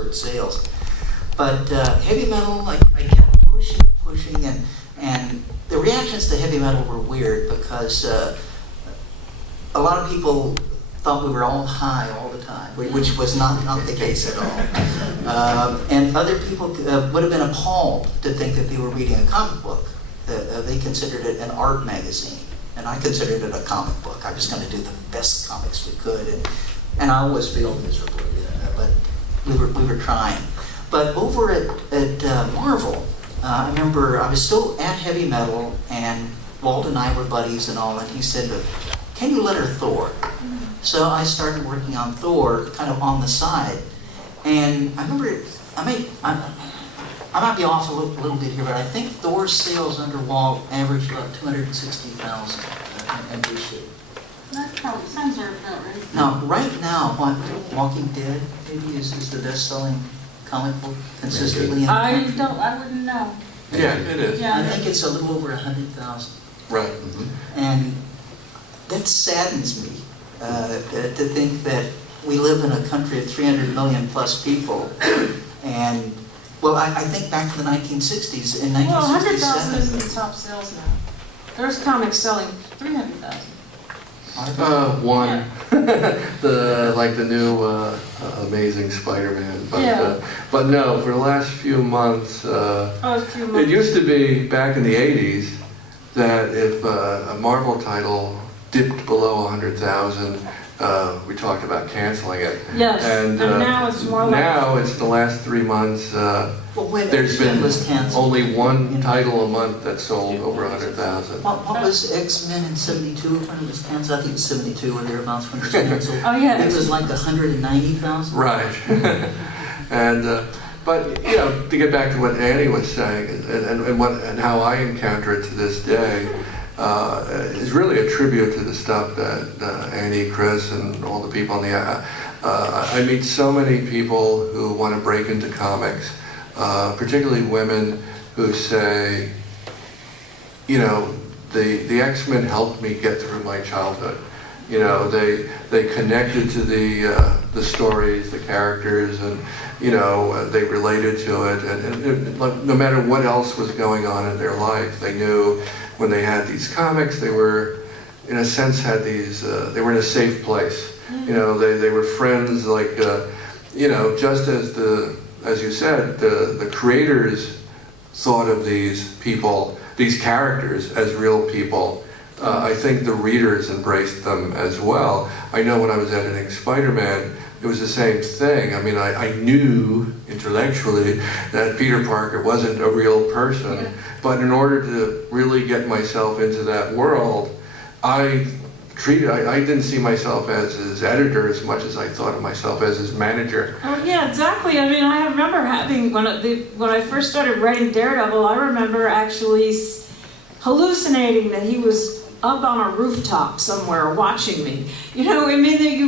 spurred sales. But heavy metal, I kept pushing, and the reactions to heavy metal were weird because a lot of people thought we were all high all the time, which was not the case at all. And other people would have been appalled to think that they were reading a comic book. They considered it an art magazine, and I considered it a comic book. I was going to do the best comics we could, and I always failed miserably, but we were trying. But over at Marvel, I remember I was still at heavy metal, and Walt and I were buddies and all, and he said, "Can you letter Thor?" So I started working on Thor kind of on the side. And I remember, I might be off a little bit here, but I think Thor's sales under Walt averaged about 260,000 every issue. That probably sounds right. Now, right now, Walking Dead maybe is the best-selling comic book consistently in the country. I wouldn't know. Yeah, it is. Yeah. I think it's a little over 100,000. Right. And that saddens me to think that we live in a country of 300 million plus people, and well, I think back to the 1960s. In 1967, Well, 100,000 isn't the top sales now. There's comics selling 300,000. One. Yeah. the new Amazing Spider-Man. But, Yeah. But no, for the last few months, A few it months. used to be back in the 80s that if a Marvel title dipped below 100,000, we talked about canceling it. Yes, And now it's more like... now it's the last 3 months. well, when There's X-Men been was canceled. only one title a month that sold over 100,000. What was X-Men in '72 when it was canceled? I think it was '72 or thereabouts when it was canceled. Oh, yeah. It was like 190,000. Right. And but you know, to get back to what Annie was saying, and how I encounter it to this day, is really a tribute to the stuff that Annie, Chris, and all the people on the. I meet so many people who want to break into comics, particularly women who say, you know, the X-Men helped me get through my childhood. You know, they connected to the stories, the characters, and you know, they related to it, and no matter what else was going on in their life, they knew when they had these comics, they were, in a sense, had these. They were in a safe place. You know, they were friends. Like, you know, just as you said, the creators thought of these people, these characters, as real people. I think the readers embraced them as well. I know when I was editing Spider-Man, it was the same thing. I mean, I knew intellectually that Peter Parker wasn't a real person, but in order to really get myself into that world, I didn't see myself as his editor as much as I thought of myself as his manager. Oh yeah, exactly. I mean, I remember having, when I first started writing Daredevil, I remember actually hallucinating that he was up on a rooftop somewhere watching me. You know, I mean, they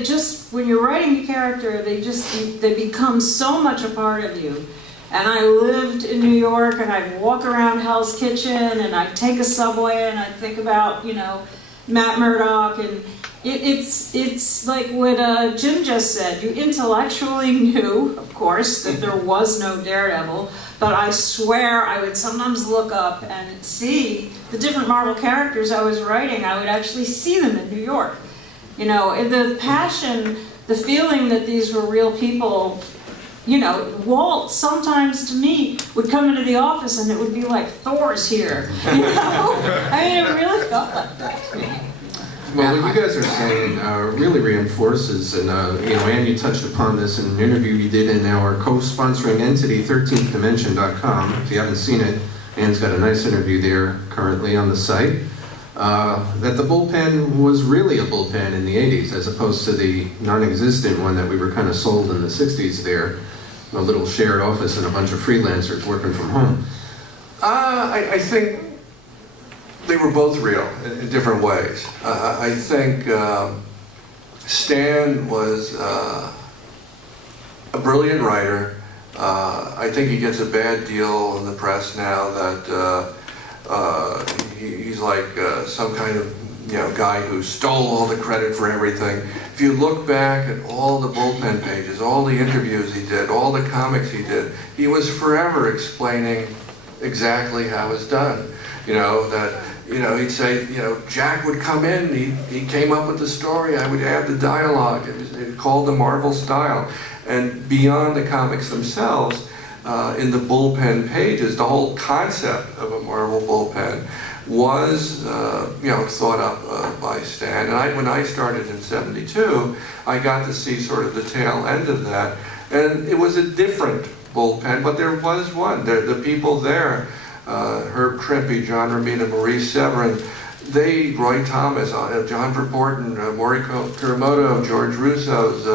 just, when you're writing a character, they become so much a part of you. And I lived in New York, and I'd walk around Hell's Kitchen, and I'd take a subway, and I'd think about, you know, Matt Murdock, and it's like what Jim just said. You intellectually knew, of course, that there was no Daredevil, but I swear I would sometimes look up and see the different Marvel characters I was writing. I would actually see them in New York. You know, the passion, the feeling that these were real people. You know, Walt sometimes to me would come into the office and it would be like Thor's here. You know, I mean, it really felt like that to me. Well, what you guys are saying really reinforces, and you know, Ann, you touched upon this in an interview you did in our co-sponsoring entity, 13thdimension.com. If you haven't seen it, Ann's got a nice interview there currently on the site. That the bullpen was really a bullpen in the 80s, as opposed to the non-existent one that we were kind of sold in the 60s there. A little shared office and a bunch of freelancers working from home. I think they were both real in different ways. I think Stan was a brilliant writer. I think he gets a bad deal in the press now that he's like some kind of guy who stole all the credit for everything. If you look back at all the bullpen pages, all the interviews he did, all the comics he did, he was forever explaining exactly how it's done. He'd say, Jack would come in, he came up with the story, I would add the dialogue. It called the Marvel style. And beyond the comics themselves, in the bullpen pages, the whole concept of a Marvel bullpen was, thought up by Stan. And when I started in '72, I got to see sort of the tail end of that. And it was a different bullpen, but there was one. The people there, Herb Trimpe, John Romita, Maurice Severin, Roy Thomas, John Verporten, Maury Kuramoto, George Russo's,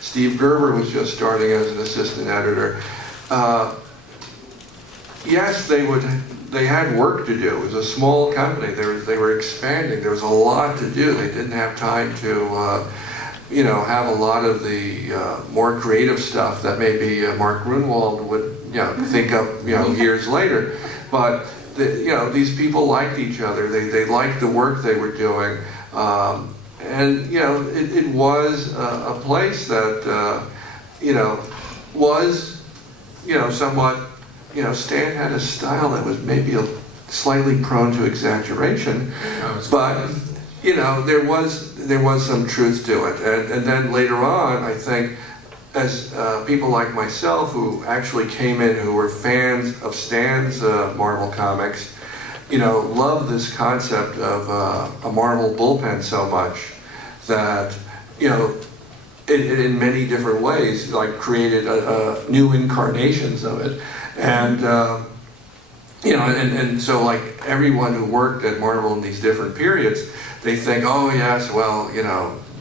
Steve Gerber was just starting as an assistant editor. Yes, they had work to do. It was a small company. They were expanding. There was a lot to do. They didn't have time to, have a lot of the more creative stuff that maybe Mark Grunwald would, think of, years later. But these people liked each other. They liked the work they were doing, and it was a place that was somewhat. Stan had a style that was maybe slightly prone to exaggeration, but there was some truth to it. And then later on, I think, as people like myself who actually came in, who were fans of Stan's Marvel comics, loved this concept of a Marvel bullpen so much that it in many different ways created new incarnations of it. And and so everyone who worked at Marvel in these different periods, they think, oh yes, well,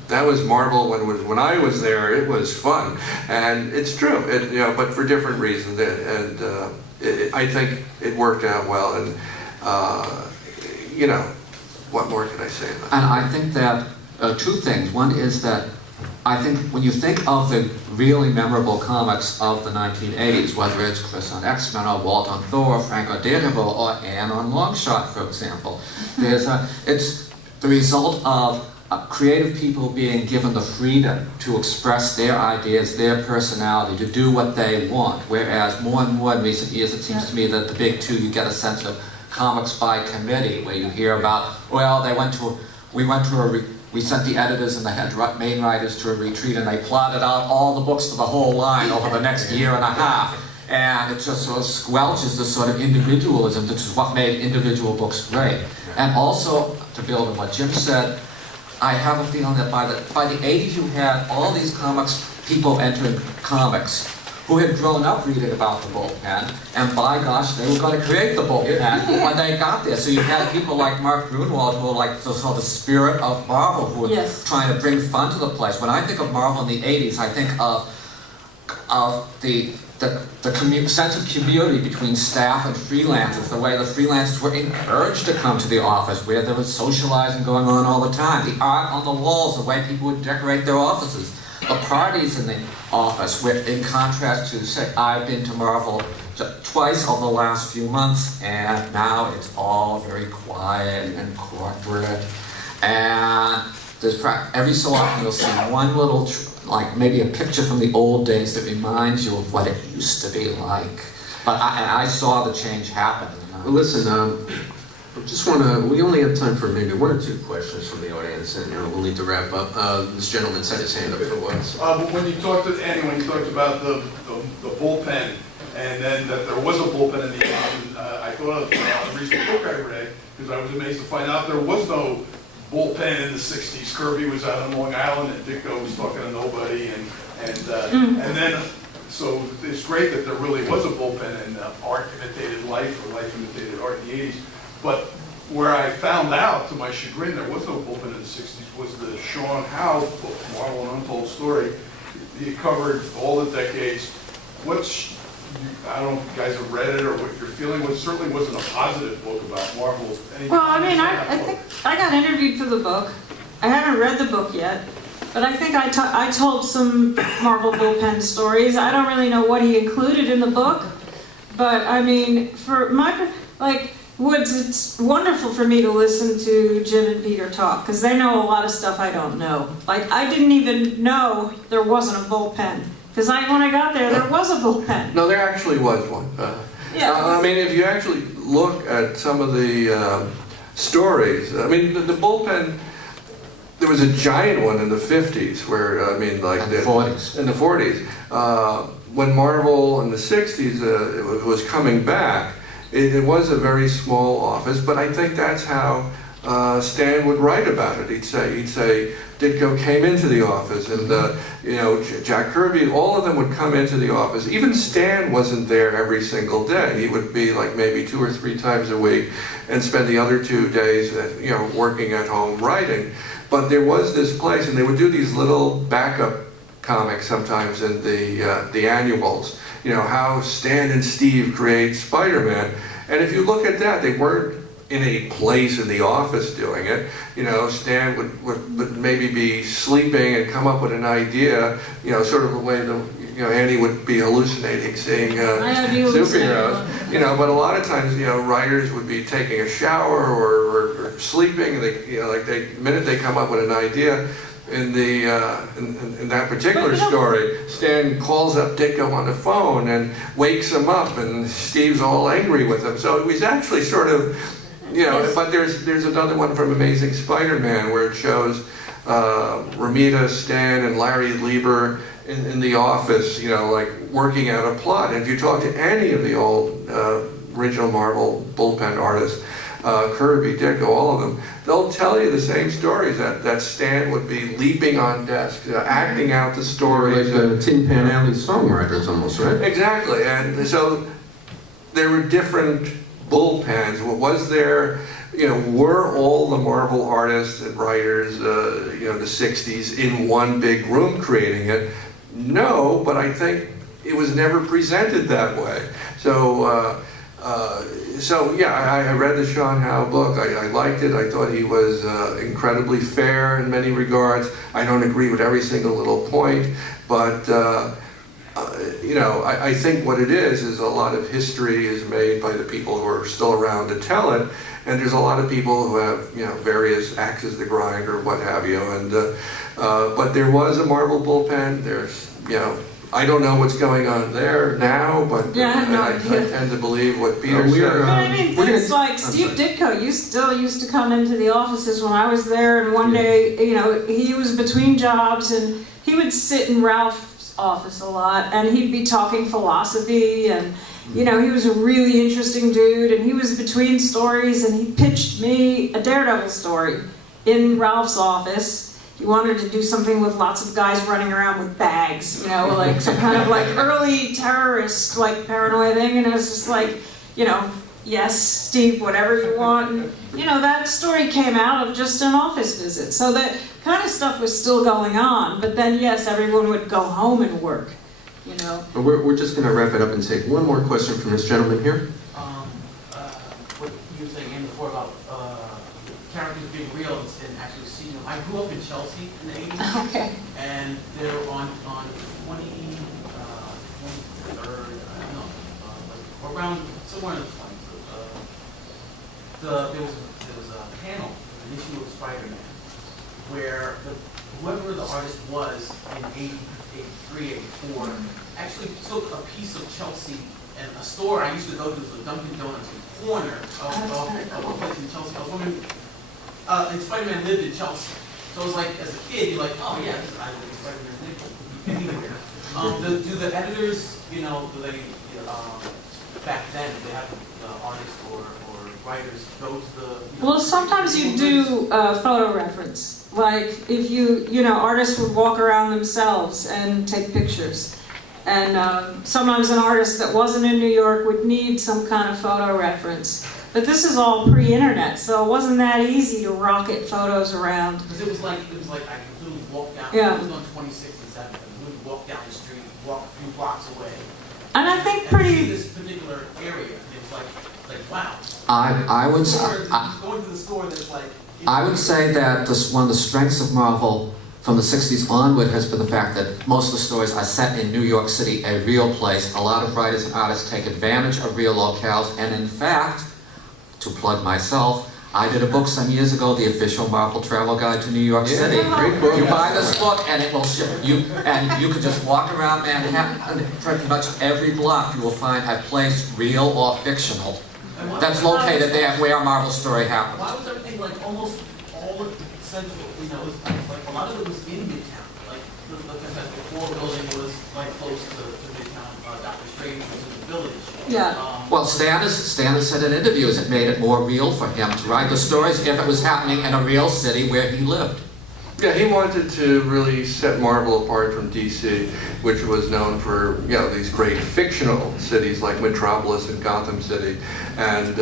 that was Marvel when I was there. It was fun, and it's true. But for different reasons. And I think it worked out well. And what more can I say about And I think that two things. One is that I think when you think of the really memorable comics of the 1980s, whether it's Chris on X-Men or Walt on Thor, Frank on Daredevil, or Ann on Longshot, for example, it's the result of creative people being given the freedom to express their ideas, their personality, to do what they want. Whereas more and more in recent years, it seems to me that the big two, you get a sense of comics by committee, where you hear about, well, we sent the editors and the main writers to a retreat, and they plotted out all the books for the whole line over the next year and a half. And it just sort of squelches this sort of individualism. This is what made individual books great. And also, to build on what Jim said, I have a feeling that by the 80s you had all these people entering comics who had grown up reading about the bullpen, and by gosh, they were going to create the bullpen when they got there. So you had people like Mark Grunwald, who were like the sort of spirit of Marvel, who were trying to bring fun to the place. When I think of Marvel in the 80s, I think of the sense of community between staff and freelancers, the way the freelancers were encouraged to come to the office, where there was socializing going on all the time, the art on the walls, the way people would decorate their offices, the parties in the office, in contrast to, say, I've been to Marvel twice over the last few months, and now it's all very quiet and corporate, and there's every so often you'll see one little maybe a picture from the old days that reminds you of what it used to be like. But I saw the change happen. Well, listen, we only have time for maybe one or two questions from the audience, and we'll need to wrap up. This gentleman set his hand up for once. When you talked about the bullpen, and then that there was a bullpen in the 80s, I thought of a recent book I read, because I was amazed to find out there was no bullpen in the 60s. Kirby was out on Long Island, and Ditko was talking to nobody, and then, so it's great that there really was a bullpen, and art imitated life, or life imitated art in the 80s. But where I found out, to my chagrin, there was no bullpen in the 60s, was the Sean Howe book, Marvel: An Untold Story. He covered all the decades. I don't know if you guys have read it or what your feeling was. Certainly wasn't a positive book about Marvel. Well, I mean, I think I got interviewed for the book. I haven't read the book yet, but I think I told some Marvel bullpen stories. I don't really know what he included in the book, but I mean, for my, It's wonderful for me to listen to Jim and Peter talk, because they know a lot of stuff I don't know. Like, I didn't even know there wasn't a bullpen, because when I got there was a bullpen. No, there actually was one. Yeah. I mean, if you actually look at some of the stories, I mean, the bullpen, there was a giant one in the 50s where, I mean, like... And the 40s. In the 40s. When Marvel in the 60s it was coming back, it was a very small office, but I think that's how Stan would write about it. He'd say, Ditko came into the office, and you know, Jack Kirby, all of them would come into the office. Even Stan wasn't there every single day. He would be like maybe 2 or 3 times a week, and spend the other 2 days, you know, working at home writing. But there was this place, and they would do these little backup comics sometimes in the annuals. You know, how Stan and Steve create Spider-Man. And if you look at that, they weren't in a place in the office doing it. You know, Stan would maybe be sleeping and come up with an idea, you know, sort of the way Annie would be hallucinating seeing superheroes. You know, but a lot of times, you know, writers would be taking a shower or sleeping, and they, you know, like the minute they come up with an idea, in that particular story, Stan calls up Ditko on the phone and wakes him up, and Steve's all angry with him. So it was actually sort of, you know, but there's another one from Amazing Spider-Man where it shows Romita, Stan, and Larry Lieber in the office, you know, like working out a plot. And if you talk to any of the old original Marvel bullpen artists, Kirby, Ditko, all of them, they'll tell you the same stories, that Stan would be leaping on desks, acting out the stories. Like the Tin Pan Alley songwriters almost, right? Exactly, and so there were different bullpens. Was there, you know, were all the Marvel artists and writers, you know, the 60s in one big room creating it? No, but I think it was never presented that way. So yeah, I read the Sean Howe book. I liked it. I thought he was incredibly fair in many regards. I don't agree with every single little point, but you know, I think what it is a lot of history is made by the people who are still around to tell it, and there's a lot of people who have, you know, various axes to grind or what have you. And but there was a Marvel bullpen. There's, you know, I don't know what's going on there now, but Yeah, I have no I idea. tend to believe what Peter we said. are, But I mean, We're things gonna- like I'm Steve sorry. Ditko, you still used to come into the offices when I was there, and one day, you know, he was between jobs, and he would sit in Ralph's office a lot, and he'd be talking philosophy, and, you know, he was a really interesting dude, and he was between stories, and he pitched me a Daredevil story in Ralph's office. He wanted to do something with lots of guys running around with bags, you know, like some kind of like early terrorist, like paranoia thing, and it was just like, you know, yes, Steve, whatever you want. And, you know, that story came out of just an office visit. So that kind of stuff was still going on, but then yes, everyone would go home and work, you know. But we're just going to wrap it up and take one more question from this gentleman here. What you were saying before about characters being real and actually seeing them. I grew up in Chelsea in the 80s. Okay. And they were on 23rd, I don't know, like around somewhere in the 20s. There was a panel, an issue of Spider-Man, where whoever the artist was in 83, 84, actually took a piece of Chelsea, and a store I used to go to was a Dunkin' Donuts corner of a place in Chelsea. I was wondering, and Spider-Man lived in Chelsea. So it was like, as a kid, you're like, oh yeah, I live in Spider-Man anywhere. Do the editors, you know, do they, back then, they have the artists or writers go to the... Well, sometimes you do photo reference. Like if you know, artists would walk around themselves and take pictures. And sometimes an artist that wasn't in New York would need some kind of photo reference. But this is all pre-internet, so it wasn't that easy to rocket photos around. Because it was like I could literally walk down, Yeah. it was on 26th and 7th, I could literally walk down the street, walk a few blocks away. And I think And pretty... see this particular area, and it was like wow. I would Going to the store that's like... I would say that one of the strengths of Marvel from the 60s onward has been the fact that most of the stories are set in New York City, a real place. A lot of writers and artists take advantage of real locales, and in fact, to plug myself, I did a book some years ago, The Official Marvel Travel Guide to New York Yeah, City. great book. You buy this book and it will ship you, and you can just walk around Manhattan, and pretty much every block you will find a place, real or fictional, that's located there where a Marvel story happened. Why was everything like almost all central, you know, it was like a lot of it was in Midtown, like the Fantastic Four building was like close to Midtown, Doctor Strange was in the Village. Yeah. Well, Stan said in interviews it made it more real for him to write the stories if it was happening in a real city where he lived. Yeah, he wanted to really set Marvel apart from DC, which was known for, you know, these great fictional cities like Metropolis and Gotham City. And,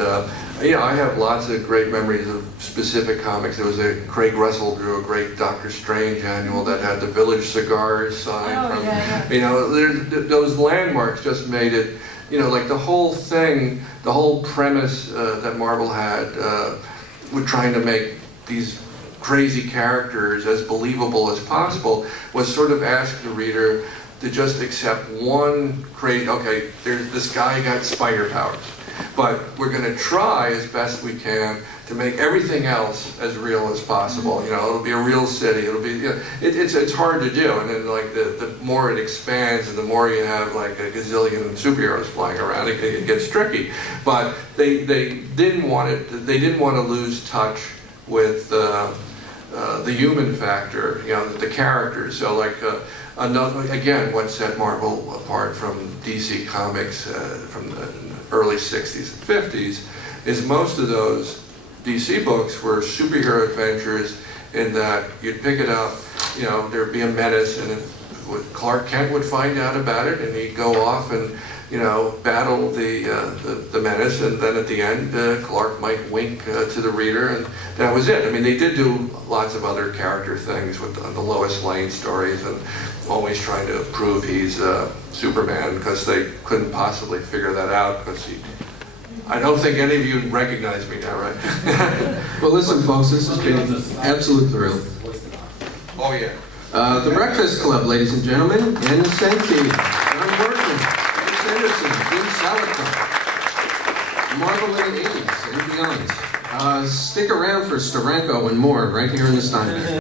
you know, I have lots of great memories of specific comics. There was Craig Russell drew a great Doctor Strange annual that had the Village Cigars sign from, you know, those landmarks just made it, you know, like the whole thing, the whole premise that Marvel had with trying to make these crazy characters as believable as possible was sort of ask the reader to just accept one crazy, okay, there's this guy got spider powers, but we're going to try as best we can to make everything else as real as possible. You know, it'll be a real city. It'll be, you know, it's hard to do. And then like the more it expands and the more you have like a gazillion superheroes flying around, it gets tricky. But they didn't want it. They didn't want to lose touch with the human factor. You know, the characters. So like. Again, what set Marvel apart from DC Comics from the early 60s and 50s is most of those DC books were superhero adventures in that you'd pick it up, you know, there'd be a menace and Clark Kent would find out about it and he'd go off and, you know, battle the menace, and then at the end Clark might wink to the reader, and that was it. I mean, they did do lots of other character things with the Lois Lane stories and always trying to prove he's Superman because they couldn't possibly figure that out because I don't think any of you recognize me now, right? Well, listen, folks, this has been an absolute thrill. Oh, yeah. The Breakfast Club, ladies and gentlemen, and Nocenti, John Workman, Peter Sanderson, Jim Salicrup, Marvel in the 80s and beyond. Stick around for Steranko and more right here in the Steinbeck.